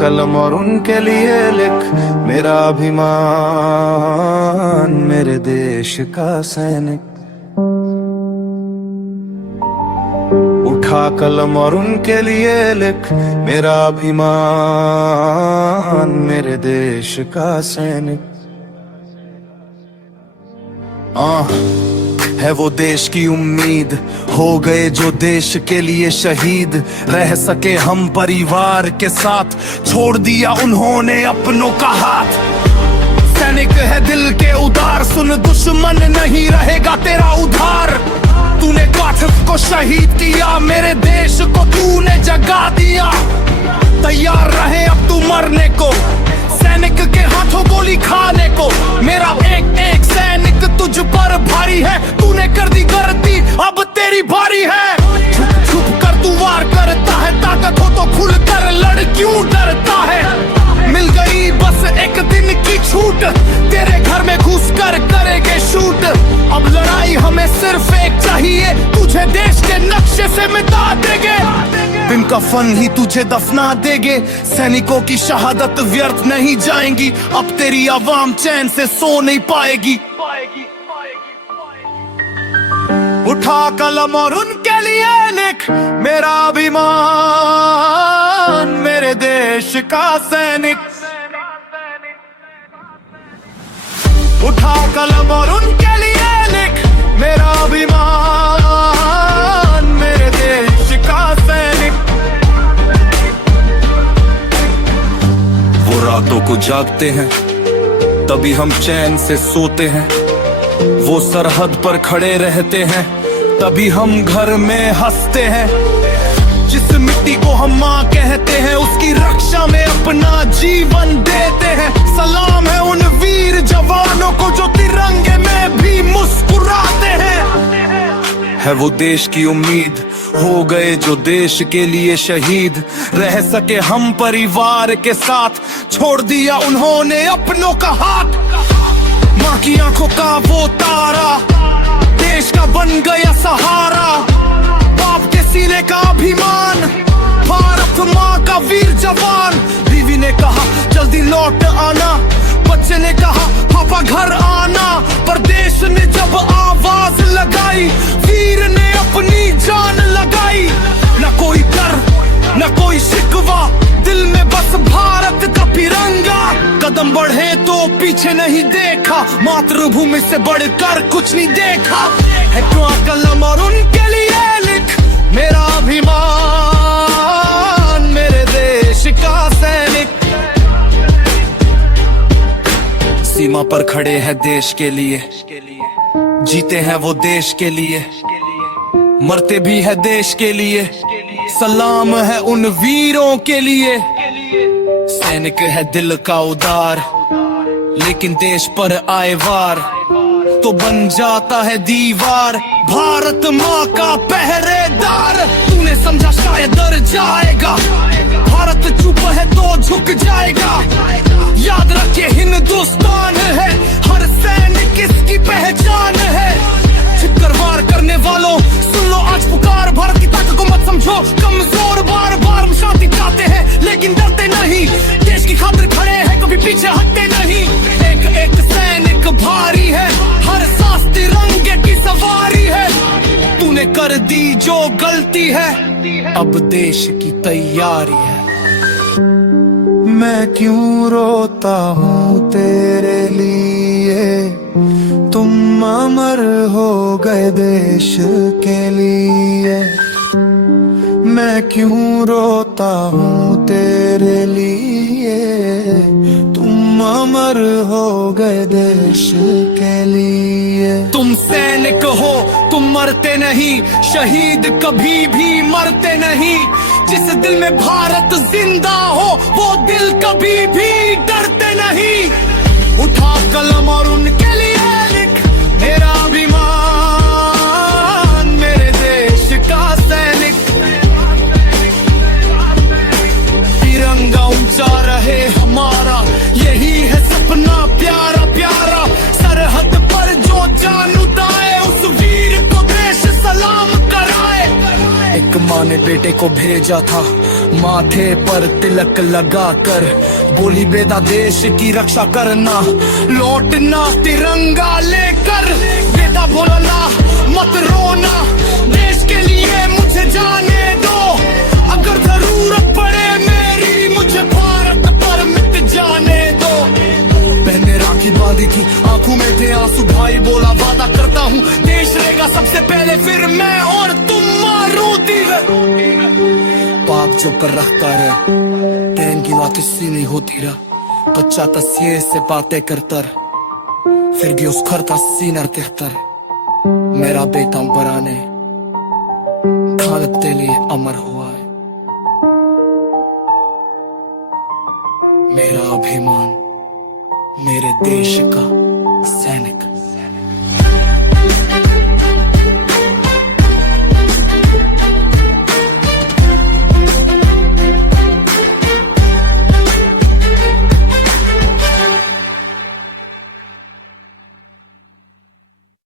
कलम और उनके लिए लिख मेरा अभिमान मेरे देश का सैनिक। उठा कलम और उनके लिए लिख मेरा अभिमान मेरे देश का सैनिक। है वो देश की उम्मीद, हो गए जो देश के लिए शहीद। रह सके हम परिवार के साथ, छोड़ दिया उन्होंने अपनों का हाथ। सैनिक है दिल के उदार, सुन दुश्मन नहीं रहेगा तेरा उधार। तूने कातिल को शहीद किया, मेरे देश को तूने जगा दिया। तैयार रहे अब तू मरने को, सैनिक के हाथों गोली खाने को। मेरा एक एक सैनिक तुझ पर भारी है, तूने कर दी गलती अब तेरी बारी है। छुप छुप कर तू वार करता है, ताकत हो तो खुल कर लड़ क्यों डरता है। मिल गई बस एक दिन की छूट, तेरे घर में घुस कर करेंगे शूट। अब लड़ाई हमें सिर्फ एक चाहिए, तुझे देश के नक्शे से मिटा देंगे। दिन कफन ही तुझे दफना देंगे, सैनिकों की शहादत व्यर्थ नहीं जाएंगी। अब तेरी आवाम चैन से सो नहीं पाएगी। उठा कलम और उनके लिए लिख मेरा अभिमान मेरे देश का सैनिक। उठा कलम और उनके लिए लिख मेरा अभिमान मेरे देश का सैनिक। वो रातों को जागते हैं तभी हम चैन से सोते हैं। वो सरहद पर खड़े रहते हैं तभी हम घर में हंसते हैं। जिस मिट्टी को हम माँ कहते हैं, उसकी रक्षा में अपना जीवन देते हैं। सलाम है उन वीर जवानों को जो तिरंगे में भी मुस्कुराते हैं। है वो देश की उम्मीद, हो गए जो देश के लिए शहीद। रह सके हम परिवार के साथ, छोड़ दिया उन्होंने अपनों का हाथ। माँ की आंखों का वो तारा, देश का बन गया सहारा। बाप के सीने का अभिमान, भारत माँ का वीर जवान। बीवी ने कहा जल्दी लौट आना, बच्चे ने कहा पापा घर आना। पर देश ने जब आवाज लगाई, वीर ने अपनी जान लगाई। न कोई डर न कोई शिकवा, दिल में बस भारत का तिरंगा। कदम बढ़े तो पीछे नहीं देखा, मातृभूमि से बढ़कर कुछ नहीं देखा। है क्यों कलम और उनके लिए लिख मेरा अभिमान मेरे देश का सैनिक। सीमा पर खड़े हैं देश के लिए, जीते हैं वो देश के लिए, मरते भी है देश के लिए। सलाम है उन वीरों के लिए। सैनिक है दिल का उदार, लेकिन देश पर आए वार तो बन जाता है दीवार। भारत माँ का पहरेदार, तूने समझा शायद डर जाएगा। भारत चुप है तो झुक जाएगा। याद रखे हिंदुस्तान है, हर सैनिक इसकी पहचान है। छिपकर वार करने वालों सुन लो आज पुकार। भारत की ताकत को मत समझो कमजोर, बार बार हम शांति चाहते हैं लेकिन डरते नहीं। देश की खातिर खड़े हैं, कभी पीछे हटते नहीं। एक एक सैनिक भारी है, हर सांस तिरंगे की सवारी है। तूने कर दी जो गलती है, अब देश की तैयारी है। मैं क्यों रोता हूँ तेरे लिए, तुम अमर हो गए देश के लिए। मैं क्यों रोता हूँ तेरे लिए, तुम अमर हो गए देश के लिए। तुम सैनिक हो तुम मरते नहीं, शहीद कभी भी मरते नहीं। जिस दिल में भारत जिंदा हो, वो दिल कभी भी डरते नहीं। उठा कलम और उनके लिए लिख मेरा अभिमान मेरे देश का सैनिक। तिरंगा ऊंचा रहे हमारा, यही है सपना प्यारा प्यारा। सरहद पर जो जान उठाए, उस वीर को देश सलाम कराए। एक माँ ने बेटे को भेजा था, माथे पर तिलक लगाकर बोली बेटा देश की रक्षा करना, लौटना तिरंगा लेकर। बेटा बोला ना मत रोना, देश के लिए मुझे जाने दो, अगर जरूरत पड़े मेरी मुझे भारत पर मिट जाने दो। पहने राखी बांधी थी, आंखों में थे आंसू, भाई बोला वादा करता हूँ देश रहेगा सबसे पहले, फिर मैं और तुम मारूती है। पाप जो कर रखता रहे, टैन की बात इससे नहीं होती रहा, कच्चा तस्ये से बातें करतर, फिर भी उस खरता सीनर तिख्तर, मेरा बेटा बराने खालत तेरे लिए अमर हुआ है। मेरा अभिमान मेरे देश का सैनिक।